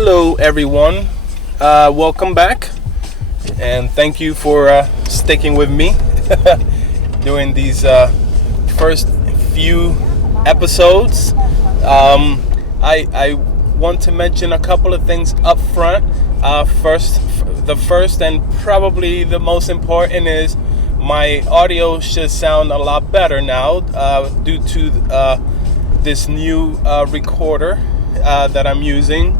Hello, everyone. Welcome back, and thank you for sticking with me during these first few episodes. I want to mention a couple of things up front. The first and probably the most important is my audio should sound a lot better now due to this new recorder that I'm using.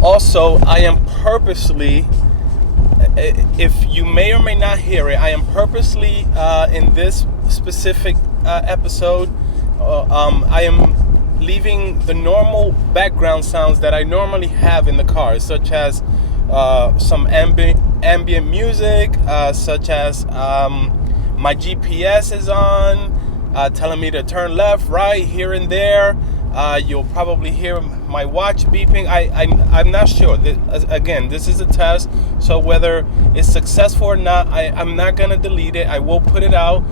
Also, I am purposely, if you may or may not hear it, I am purposely in this specific episode, I am leaving the normal background sounds that I normally have in the car, such as some ambient music, such as my GPS is on, telling me to turn left, right, here and there. You'll probably hear my watch beeping. I'm not sure. Again, this is a test, so whether it's successful or not, I'm not going to delete it. I will put it out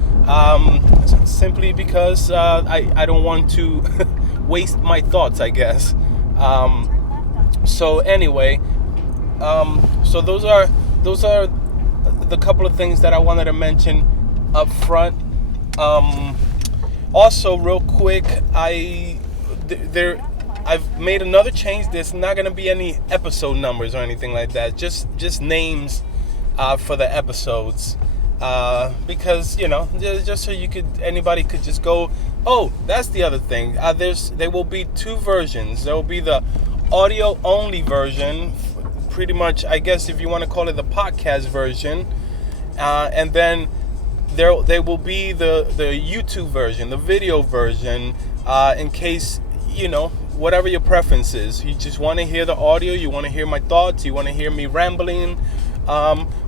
simply because I don't want to waste my thoughts, I guess. So anyway, so those are the couple of things that I wanted to mention up front. Also, real quick, I've made another change. There's not going to be any episode numbers or anything like that. Just names for the episodes, because just so anybody could just go. Oh, that's the other thing. There will be two versions. There will be the audio only version, pretty much, I guess, if you want to call it the podcast version, and then there will be the YouTube version, the video version, in case, whatever your preference is. You just want to hear the audio, you want to hear my thoughts, you want to hear me rambling,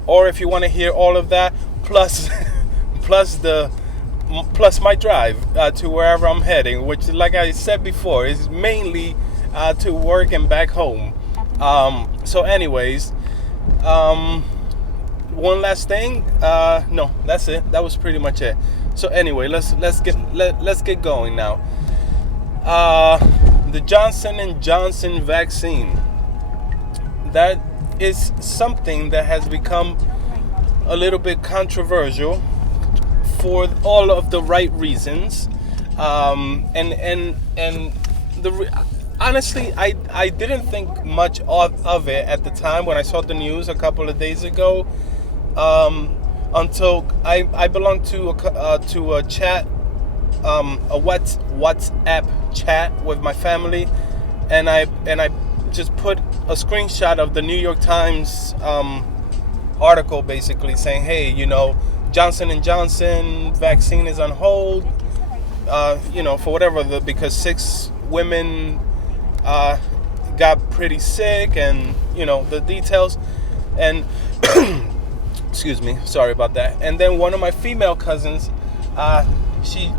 or if you want to hear all of that, plus my drive to wherever I'm heading, which, like I said before, is mainly to work and back home. So anyways, one last thing. No, that's it. That was pretty much it. So anyway, let's get going now. The Johnson & Johnson vaccine. That is something that has become a little bit controversial for all of the right reasons. Honestly, I didn't think much of it at the time when I saw the news a couple of days ago, until I belong to a chat, a WhatsApp chat with my family, and I just put a screenshot of the New York Times article, basically saying, hey, Johnson & Johnson vaccine is on hold, for whatever, because 6 women got pretty sick, and the details, and excuse me, sorry about that. And then one of my female cousins, she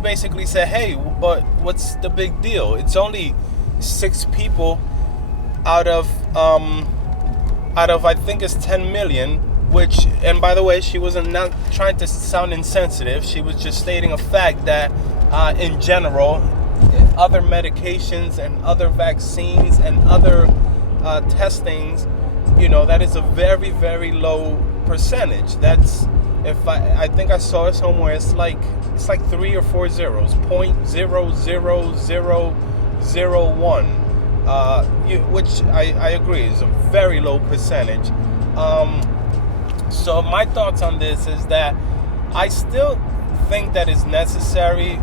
basically said, hey, but what's the big deal? It's only 6 people out of I think it's 10 million, which, and by the way, she wasn't not trying to sound insensitive. She was just stating a fact that in general, other medications and other vaccines and other testings, that is a very, very low percentage. That's, if I think I saw it somewhere, it's like 3 or 4 zeros, 0.00001, which I agree is a very low percentage. So my thoughts on this is that I still think that it's necessary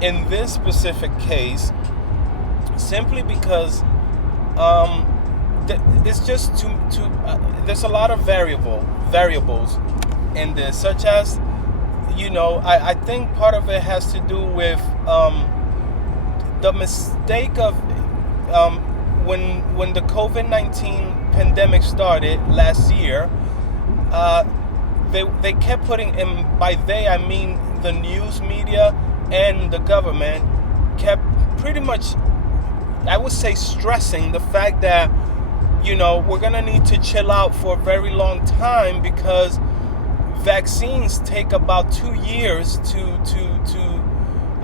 in this specific case, simply because it's just too there's a lot of variables in this, such as, I think part of it has to do with the mistake of when the COVID-19 pandemic started last year. They kept putting, and by they I mean the news media and the government, kept pretty much, I would say, stressing the fact that we're gonna need to chill out for a very long time, because vaccines take about 2 years to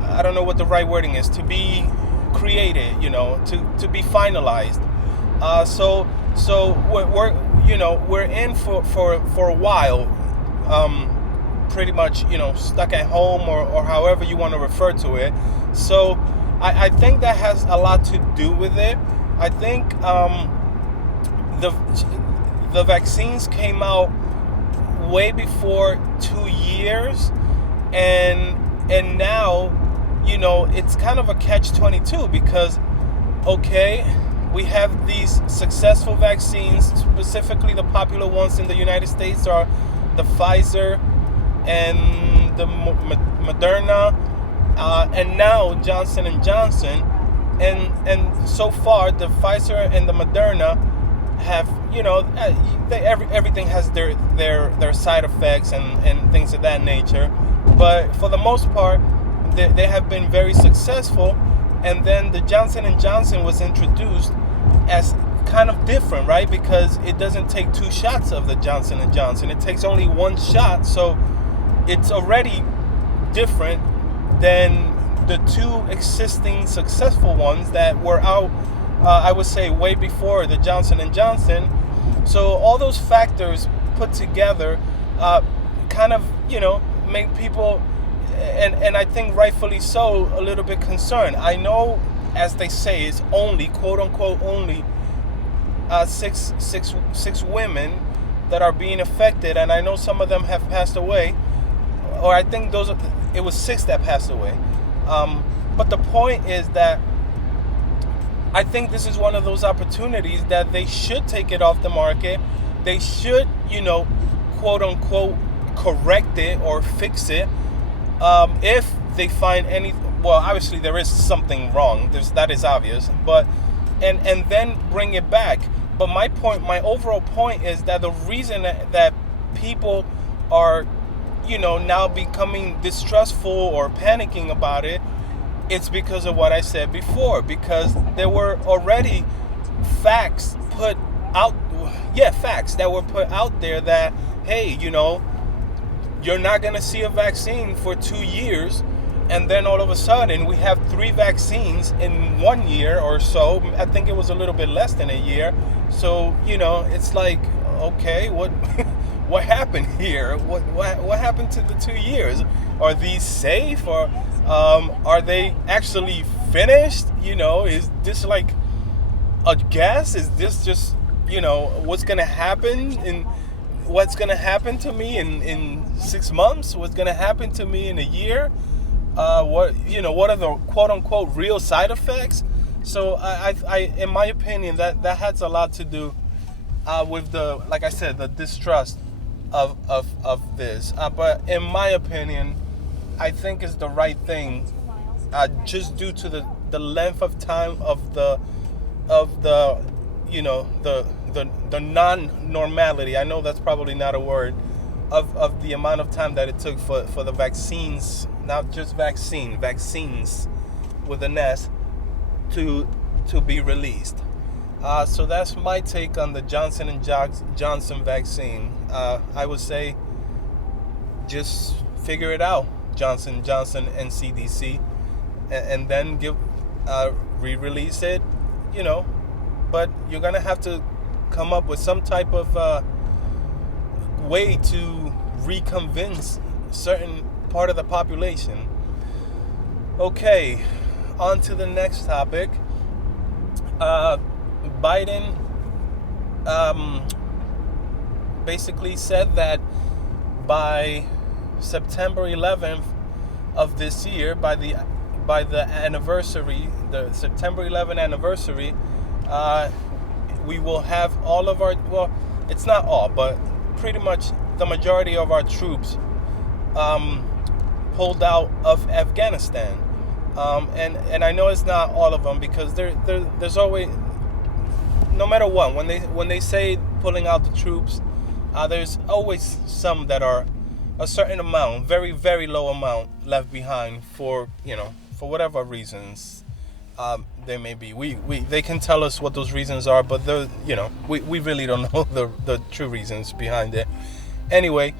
I don't know what the right wording is, to be created, to be finalized. So we're in for a while, pretty much, stuck at home, or however you want to refer to it. So I think that has a lot to do with it. I think the vaccines came out way before 2 years, and now, it's kind of a catch-22, because okay, we have these successful vaccines. Specifically, the popular ones in the United States are the Pfizer and the Moderna, and now Johnson and Johnson. And so far, the Pfizer and the Moderna have, everything has their side effects and things of that nature. But for the most part, they have been very successful. And then the Johnson and Johnson was introduced as kind of different, right? Because it doesn't take 2 shots of the Johnson and Johnson. It takes only 1 shot. So it's already different than the 2 existing successful ones that were out, I would say, way before the Johnson and Johnson. So all those factors put together kind of, make people, and I think rightfully so, a little bit concerned. I know, as they say, it's only, quote unquote, only six women that are being affected, and I know some of them have passed away, or I think it was 6 that passed away. But the point is that I think this is one of those opportunities that they should take it off the market. They should, quote unquote, correct it or fix it. If they find any, well, obviously there is something wrong. That is obvious. But and then bring it back. But my overall point is that the reason that people are, now becoming distrustful or panicking about it, it's because of what I said before. Because there were already facts that were put out there that, hey, you're not going to see a vaccine for 2 years. And then all of a sudden we have 3 vaccines in 1 year or so. I think it was a little bit less than a year. So, it's like, okay, what happened here? What happened to the 2 years? Are these safe, or are they actually finished? Is this like a guess? Is this just, what's going to happen what's going to happen to me in 6 months? What's going to happen to me in a year? What are the quote unquote real side effects? So I in my opinion, that has a lot to do with like I said, the distrust of this. But in my opinion, I think it's the right thing, just due to the length of time of the non-normality. I know that's probably not a word, of the amount of time that it took for the vaccines, not just vaccines with an S, to be released. So that's my take on the Johnson and Johnson vaccine. I would say just figure it out, Johnson Johnson and CDC, and then re-release it, but you're gonna have to come up with some type of way to reconvince certain part of the population. Okay, on to the next topic. Biden basically said that by September 11th of this year, by the anniversary, the September 11th anniversary, we will have all of our, well, it's not all, but pretty much the majority of our troops pulled out of Afghanistan. And I know it's not all of them, because there's always, no matter what, when they say pulling out the troops, there's always some that are a certain amount, very, very low amount left behind for whatever reasons there may be. They can tell us what those reasons are, but we really don't know the true reasons behind it. Anyway,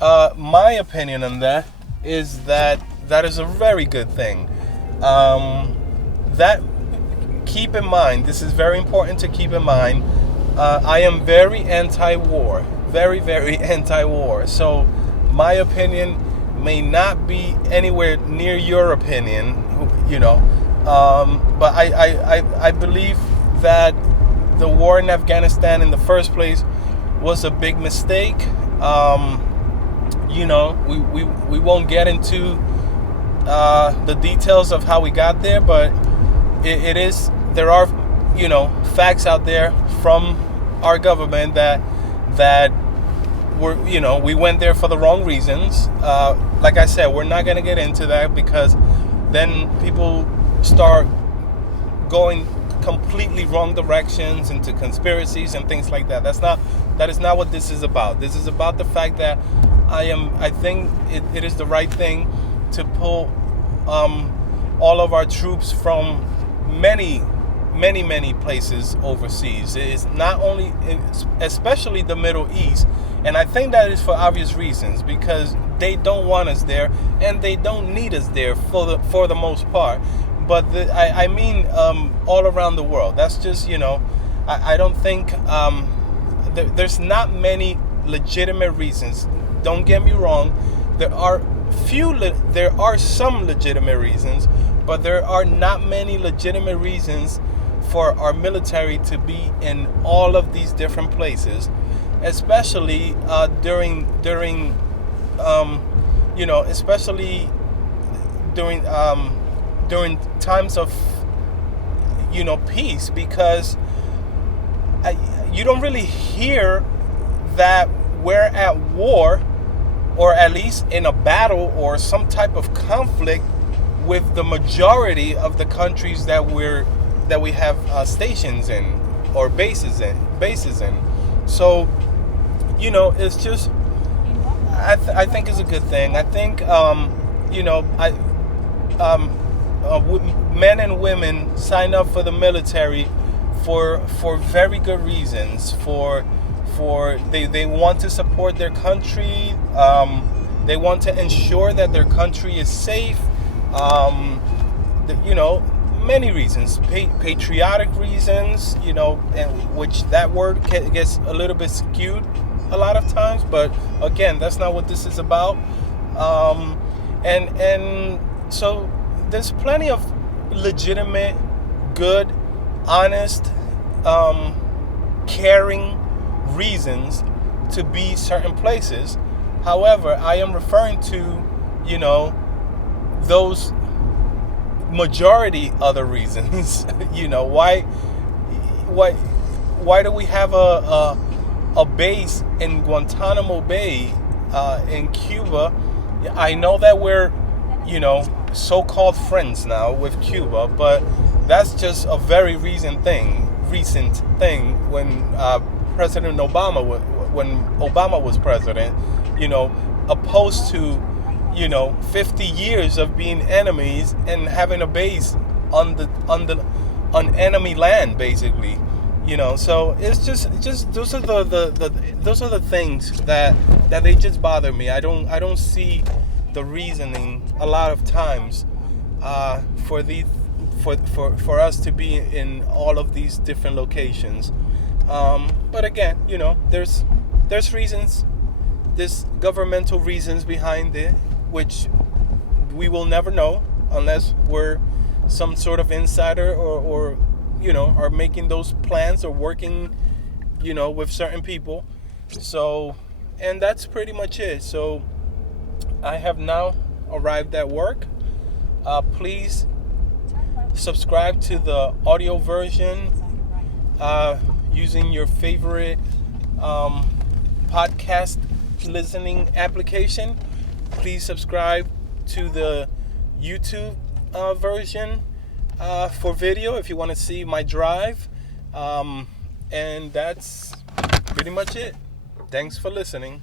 my opinion on that is that That is a very good thing. That keep in mind. This is very important to keep in mind. I am very anti-war, very, very anti-war. So my opinion may not be anywhere near your opinion, but I believe that the war in Afghanistan in the first place was a big mistake. We won't get into the details of how we got there, but there are facts out there from our government that we went there for the wrong reasons. Like I said, we're not going to get into that, because then people start going completely wrong directions into conspiracies and things like that. That is not what this is about. This is about the fact that I think it is the right thing to pull all of our troops from many places overseas. It is not only, especially the Middle East, and I think that is for obvious reasons, because they don't want us there and they don't need us there for the most part. But I mean all around the world. That's just I don't think there's not many legitimate reasons. Don't get me wrong. There are some legitimate reasons, but there are not many legitimate reasons for our military to be in all of these different places, especially during times of peace, because you don't really hear that we're at war, or at least in a battle or some type of conflict with the majority of the countries that we have stations in or bases in. So it's just I think it's a good thing. I think men and women sign up for the military for very good reasons. They want to support their country. They want to ensure that their country is safe. Many reasons, patriotic reasons. And which that word gets a little bit skewed a lot of times. But again, that's not what this is about. And so there's plenty of legitimate, good, honest, caring reasons to be certain places. However, I am referring to, those majority other reasons. Why do we have a base in Guantanamo Bay in Cuba? I know that we're, so-called friends now with Cuba, but that's just a very recent thing when President Obama, when Obama was president, opposed to 50 years of being enemies and having a base on enemy land, basically. So it's just those are the things that they just bother me. I don't see the reasoning a lot of times for us to be in all of these different locations. But again, there's reasons, there's governmental reasons behind it, which we will never know unless we're some sort of insider or are making those plans or working, with certain people. So, and that's pretty much it. So I have now arrived at work. Please subscribe to the audio version using your favorite podcast listening application. Please subscribe to the YouTube version for video if you want to see my drive. And that's pretty much it. Thanks for listening.